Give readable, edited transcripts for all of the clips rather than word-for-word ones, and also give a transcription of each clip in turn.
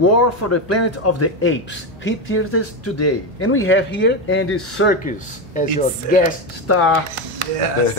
War for the Planet of the Apes hit theaters today. And we have here Andy Serkis as your guest star. Yes.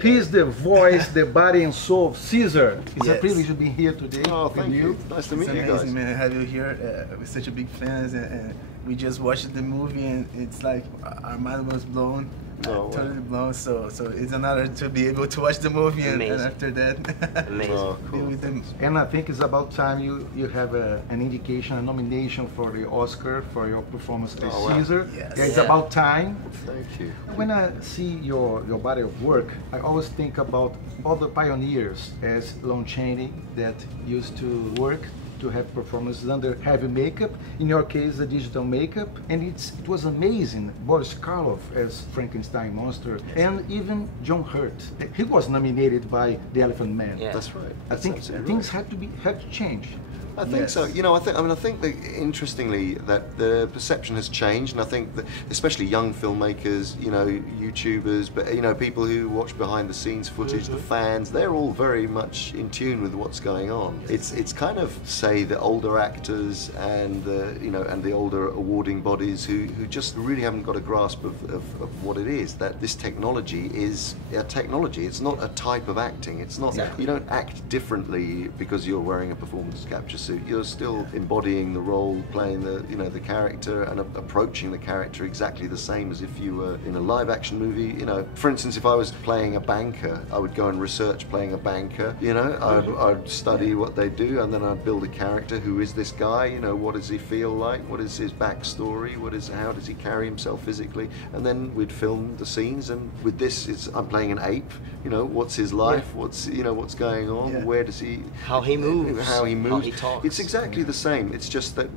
He's the voice, the body and soul of Caesar. It's a privilege to be here today with you. Nice to meet you guys. It's amazing, man, to have you here. We're such a big fans, and we just watched the movie, and it's like our mind was blown. Totally blown, so it's an honor to be able to watch the movie and after that be with them. And I think it's about time you have an indication, a nomination for the Oscar for your performance as Caesar. Wow. Yes. Yeah, it's about time. Thank you. When I see your body of work, I always think about all the pioneers as Lon Chaney that used to work to have performances under heavy makeup, in your case the digital makeup, and it was amazing. Boris Karloff as Frankenstein monster, and even John Hurt. He was nominated by The Elephant Man. Yeah. That's right. I think things have to change. I think so. You know, I think that interestingly that the perception has changed, and I think that especially young filmmakers, you know, YouTubers, but you know, people who watch behind the scenes footage, the fans, they're all very much in tune with what's going on. It's kind of say the older actors and the older awarding bodies who just really haven't got a grasp of what it is. That this technology is a technology. It's not a type of acting. It's not. You don't act differently because you're wearing a performance capture suit. You're still embodying the role, playing the character, and approaching the character exactly the same as if you were in a live action movie. You know, for instance, if I was playing a banker, I would go and research playing a banker. You know, I'd study what they do, and then I'd build a character. Who is this guy? You know, what does he feel like? What is his backstory? How does he carry himself physically? And then we'd film the scenes. And with this, I'm playing an ape. You know, what's his life? What's what's going on? Where does he? How he moves. How he moves. How he talks. It's exactly the same. It's just that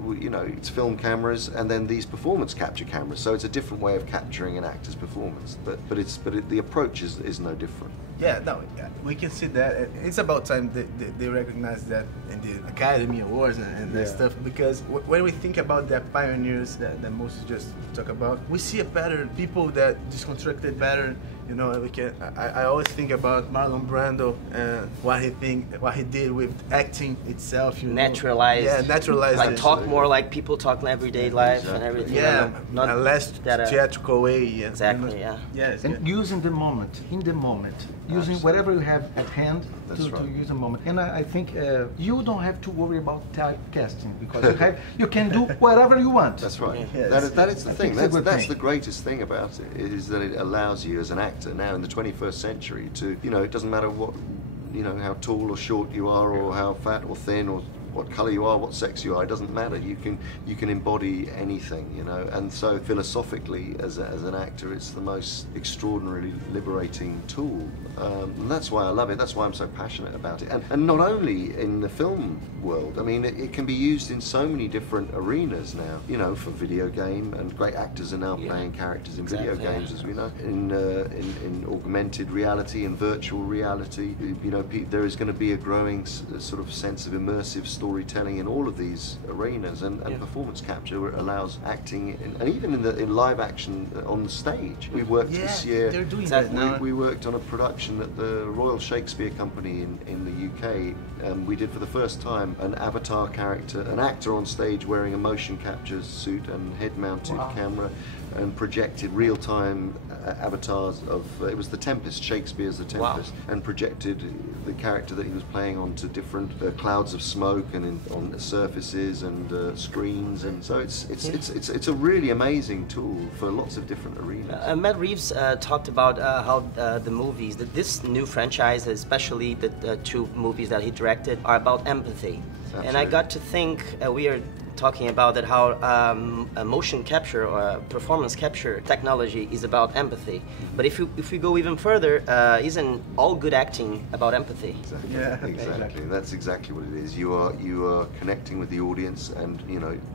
it's film cameras and then these performance capture cameras. So it's a different way of capturing an actor's performance. But the approach is no different. Yeah, no, we can see that. It's about time they recognize that in the Academy Awards and that stuff, because when we think about the pioneers that most just talk about, we see a pattern, people that deconstructed pattern. You know, I always think about Marlon Brando and what he did with acting itself. You naturalized. Yeah, naturalized. Like talk more like people talk in everyday life and everything. Yeah, not a less theatrical way. Yeah. Exactly. Yeah. Yes. And using the moment, in the moment, using whatever you have at hand to use a moment. And I think you don't have to worry about typecasting because you can do whatever you want. That's right. Yes. That is the thing. That's the greatest thing about it, is that it allows you as an actor now in the 21st century to, it doesn't matter what, how tall or short you are, or how fat or thin, or what color you are, what sex you are, it doesn't matter. You can embody anything, and so philosophically as an actor, it's the most extraordinarily liberating tool, and that's why I love it. That's why I'm so passionate about it. And not only in the film world, I mean, it can be used in so many different arenas now, for video game, and great actors are now playing characters in video games, as we know, in augmented reality and virtual reality. There is going to be a growing sort of sense of immersive storytelling in all of these arenas, and performance capture allows acting and even in live action on the stage. We worked this year. They're doing that now. We worked on a production at the Royal Shakespeare Company in the UK. We did for the first time an avatar character, an actor on stage wearing a motion capture suit and head-mounted camera, and projected real-time avatars of, it was The Tempest, Shakespeare's The Tempest, and projected the character that he was playing onto different clouds of smoke and on surfaces and screens, and so it's a really amazing tool for lots of different arenas. Matt Reeves talked about how the movies, this new franchise, especially the two movies that he directed, are about empathy. Absolutely. And I got to think, we are talking about that, how motion capture or performance capture technology is about empathy. But if we go even further, isn't all good acting about empathy? Exactly. Yeah, exactly. That's exactly what it is. You are connecting with the audience, and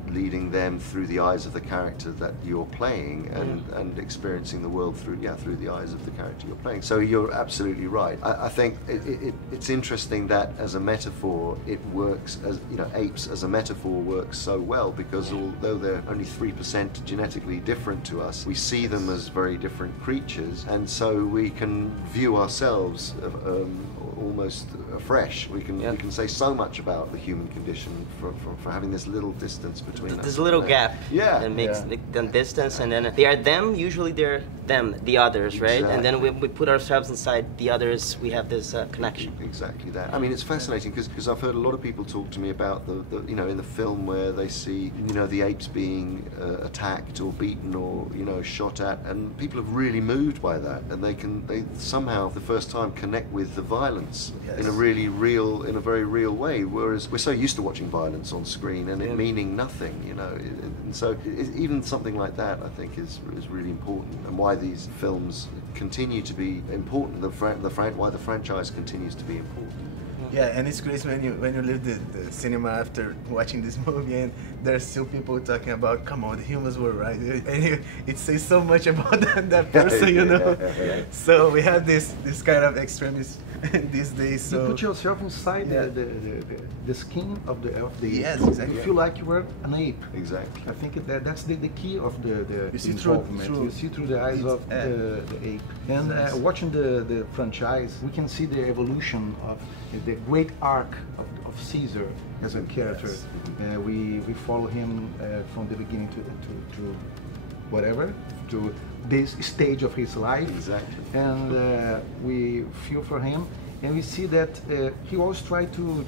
leading them through the eyes of the character that you're playing, and experiencing the world through the eyes of the character you're playing. So you're absolutely right. I think it's interesting that as a metaphor it works as apes as a metaphor works so well, because although they're only 3% genetically different to us, we see them as very different creatures, and so we can view ourselves almost afresh. We can say so much about the human condition for having this little distance between us. There's a little gap that makes the distance, and then they are them, usually they're them, the others, right? Exactly. And then we put ourselves inside the others, we have this connection. Exactly that. I mean, it's fascinating because I've heard a lot of people talk to me about the in the film where they see the apes being attacked or beaten or shot at, and people are really moved by that, and they somehow for the first time connect with the violence in a very real way, whereas we're so used to watching violence on screen and it meaning nothing, and so even something like that I think is really important, and why these films continue to be important, why the franchise continues to be important. Yeah, and it's crazy when you leave the cinema after watching this movie and there's still people talking about, come on, the humans were right, and it says so much about that person, So we have this kind of extremists these days. So you put yourself inside the skin of the ape. Yes, exactly. You feel like you were an ape. Exactly. I think that's the key of the you see involvement. through You see through the eyes of the ape. And watching the franchise, we can see the evolution of the great arc of Caesar as a character. Yes. We follow him from the beginning to whatever, to this stage of his life. Exactly. And we feel for him, and we see that he always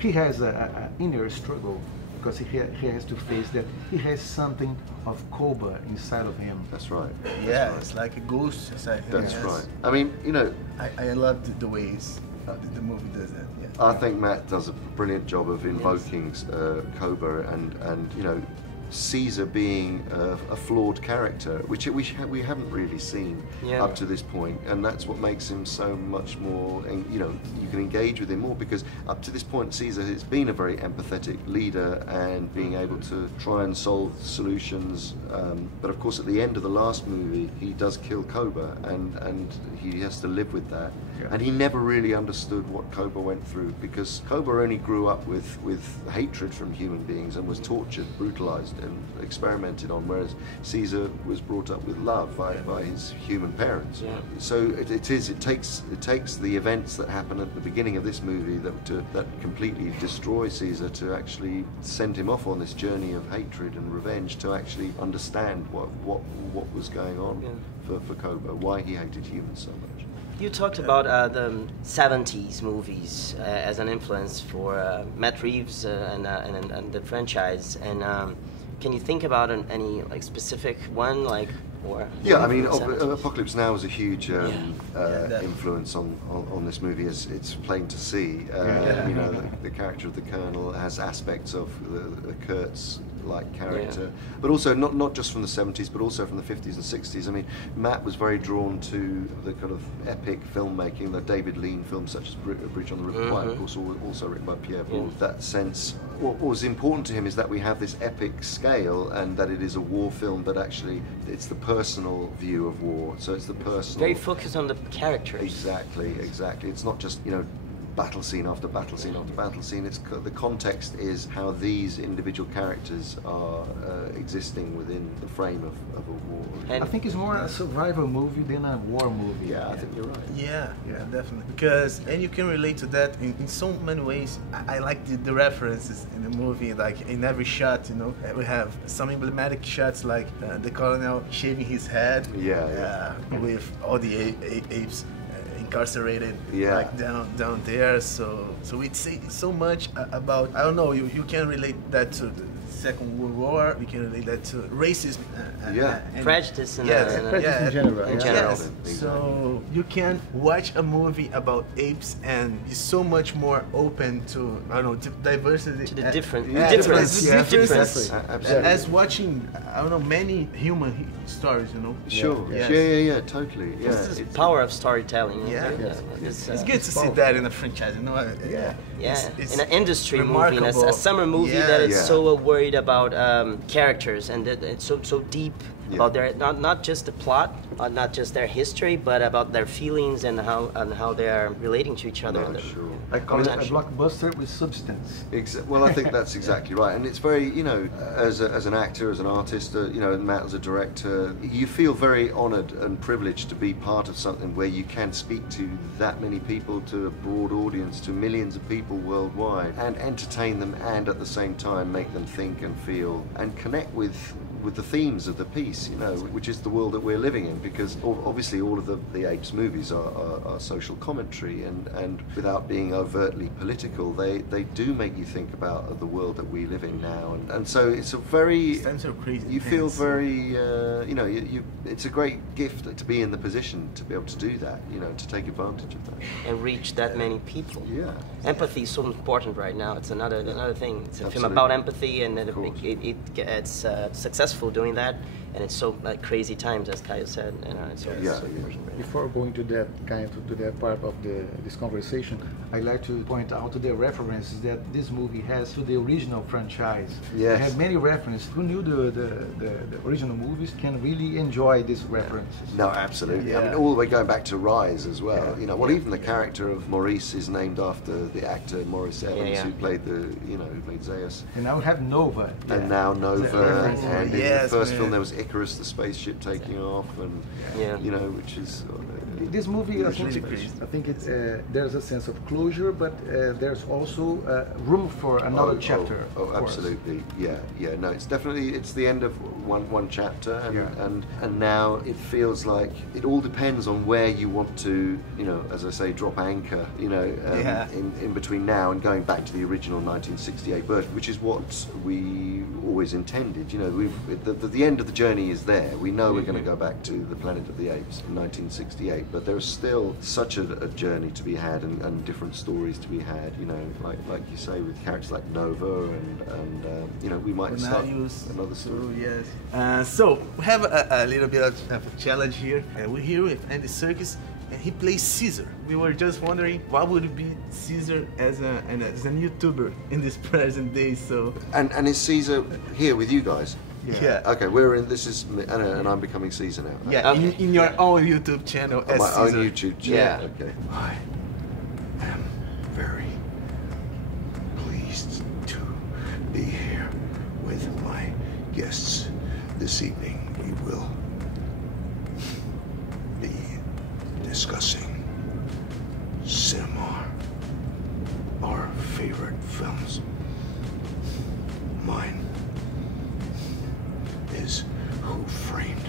he has an inner struggle, because he has to face that he has something of Koba inside of him. That's right. Yeah, right. it's like a ghost inside him. That's right. I mean, I love the ways the movie does that. Yeah. I think Matt does a brilliant job of invoking Koba and Caesar being a flawed character, which we haven't really seen up to this point, and that's what makes him so much more. You can engage with him more, because up to this point Caesar has been a very empathetic leader and being able to try and solve solutions. But of course, at the end of the last movie, he does kill Koba, and he has to live with that. And he never really understood what Koba went through, because Koba only grew up with hatred from human beings and was tortured, brutalized, and experimented on, whereas Caesar was brought up with love by his human parents. So it takes the events that happen at the beginning of this movie that completely destroy Caesar to actually send him off on this journey of hatred and revenge, to actually understand what was going on for Koba, why he hated humans so much. You talked about the 70s movies as an influence for Matt Reeves and the franchise, and can you think about any specific one, Yeah, I mean, Apocalypse Now was a huge influence on this movie, as it's plain to see. The character of the Colonel has aspects of the Kurtz-like character, but also not just from the 70s, but also from the 50s and 60s. I mean, Matt was very drawn to the kind of epic filmmaking, the David Lean films such as Bridge on the River Kwai, of course, also written by Pierre Boulle. That sense, what was important to him is that we have this epic scale, and that it is a war film, but actually it's the personal view of war. So it's the personal. Very focused on the characters. Exactly. It's not just battle scene after battle scene after battle scene. It's the context is how these individual characters are existing within the frame of a war. And I think it's more a survival movie than a war movie. Yeah, I think you're right. Yeah, definitely. And you can relate to that in so many ways. I like the references in the movie, like in every shot, we have some emblematic shots, like the colonel shaving his head, with all the apes incarcerated, like down there. So it says so much about, I don't know, you can relate that to the Second World War, we can relate that to racism, and prejudice in general. Yes. So you can watch a movie about apes and be so much more open to, I don't know, diversity, to the difference. Differences. As watching, I don't know, many human stories, Sure. Yeah, totally. Yeah. It's the power of storytelling. It's good to see that in a franchise, It's in an industry movie, in a summer movie that is so worried about characters, and that it's so deep about their not just the plot, not just their history, but about their feelings and how they are relating to each other. No, sure. I call it a blockbuster with substance. Well, I think that's exactly right, and it's very, you know, as an actor, as an artist, you know, and Matt as a director, you feel very honoured and privileged to be part of something where you can speak to that many people, to a broad audience, to millions of people worldwide, and entertain them, and at the same time make them think and feel and connect with the themes of the piece, you know, which is the world that we're living in, because obviously all of the Apes movies are social commentary, and without being overtly political, they do make you think about the world that we live in now, and so it's a very, you feel very, you know, it's a great gift to be in the position to be able to do that, you know, to take advantage of that. And reach that many people. Yeah. Empathy is so important right now. It's another thing. It's a film Absolutely. about empathy, and it's successful doing that, and it's so like crazy times, as Caio said, and it's so important. Before going to that part of this conversation, I'd like to point out the references that this movie has to the original franchise. Yes. It has many references. Who knew the original movies can really enjoy these references. No, absolutely. Yeah. I mean, all the way going back to Rise as well. Yeah. You know, well, even the character of Maurice is named after the actor Maurice Evans, who played who played Zeus. And now we have Nova. And now Nova, and in the first man. film there was Icarus, the spaceship taking off, and you know, which is. This movie, I really think it's there's a sense of closure, but there's also room for another chapter. Oh, absolutely, yeah. No, it's definitely the end of one chapter, and now it feels like it all depends on where you want to, you know, as I say, drop anchor, you know, in between now and going back to the original 1968 version, which is what we always intended. You know, the end of the journey is there. We know we're going to go back to the Planet of the Apes in 1968. But there's still such a journey to be had, and different stories to be had, you know, like you say, with characters like Nova, and you know, we might start another story. Yes. So we have a little bit of a challenge here. We're here with Andy Serkis, and he plays Caesar. We were just wondering what would be Caesar as an YouTuber in this present day. So and is Caesar here with you guys? Yeah. Okay, we're in. This is and I'm becoming Caesar now. Yeah, in your own YouTube channel as my Caesar. own YouTube channel. Yeah. Okay. I am very pleased to be here with my guests this evening. We will be discussing cinema, our favorite films. Mine is Who Framed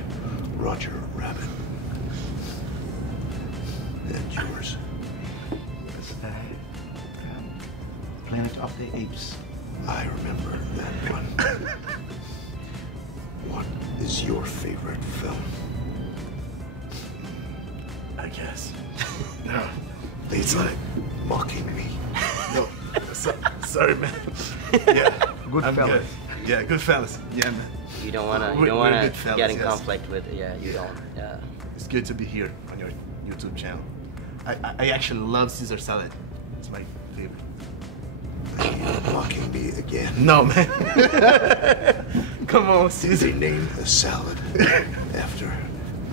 Roger Rabbit. And yours? Planet of the Apes. I remember that one. What is your favorite film? I guess. No. It's like mocking me. No. Sorry, man. Yeah. Goodfellas. Good. Yeah, Goodfellas. Yeah, man. You don't wanna We're good fellas, get in yes. conflict with you don't. Yeah. It's good to be here on your YouTube channel. I actually love Caesar salad. It's my favorite. You're mocking me again. No, man. Come on, They Caesar. named the salad after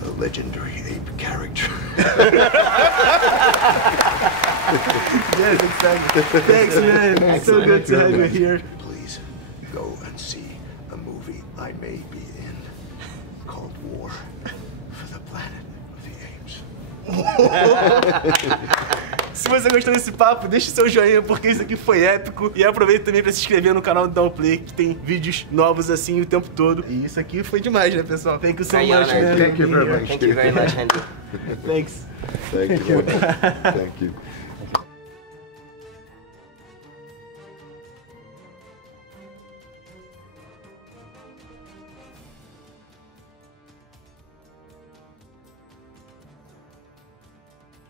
a legendary ape character. Yes, exactly. Thanks, man. It's so good to have you here. Please go and see a movie I may be in called War for the Planet of the Apes. Se você gostou desse papo, deixe seu joinha, porque isso aqui foi épico. E aproveita também para se inscrever no canal do Downplay, que tem vídeos novos assim o tempo todo. E isso aqui foi demais, né, pessoal? Thank you so Very much, honored. man. Thank you very much. Thank you very much, Andy. Thanks. Thank you. Thank you.